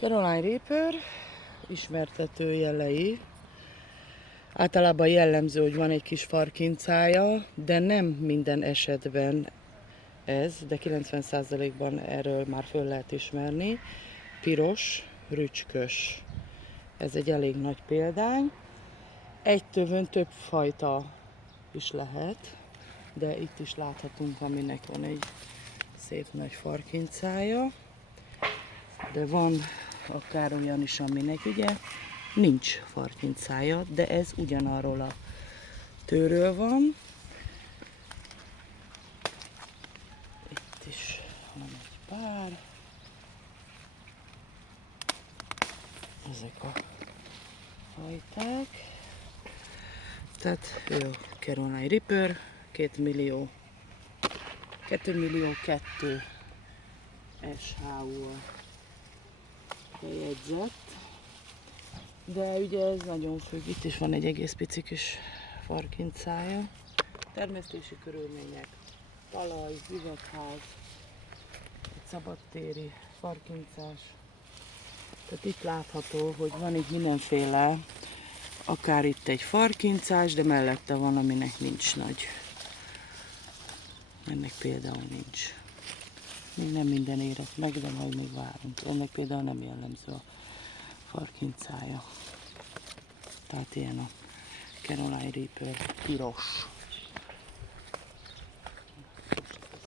Caroline Reaper ismertető jelei. Általában jellemző, hogy van egy kis farkincája, de nem minden esetben ez, de 90%-ban erről már föl lehet ismerni. Piros, rücskös. Ez egy elég nagy példány. Egy tövön több fajta is lehet, de itt is láthatunk, aminek van egy szép nagy farkincája. De van akár olyan is, aminek ugye nincs farkincája, de ez ugyanarról a tőről van. Itt is van egy pár. Ezek a fajták. Tehát ő a Caroline Reaper, 2 millió 2 SHU bejegyzett. De ugye ez nagyon függ, itt is van egy egész pici kis farkincája. Termesztési körülmények, talaj, üvegház, egy szabadtéri farkincás. Tehát itt látható, hogy van itt mindenféle, akár itt egy farkincás, de mellette van, aminek nincs nagy. Ennek például nincs. Még nem minden érett meg, de majd még várunk. Ennek például nem jellemző a farkincája. Tehát ilyen a Caroline Reaper piros.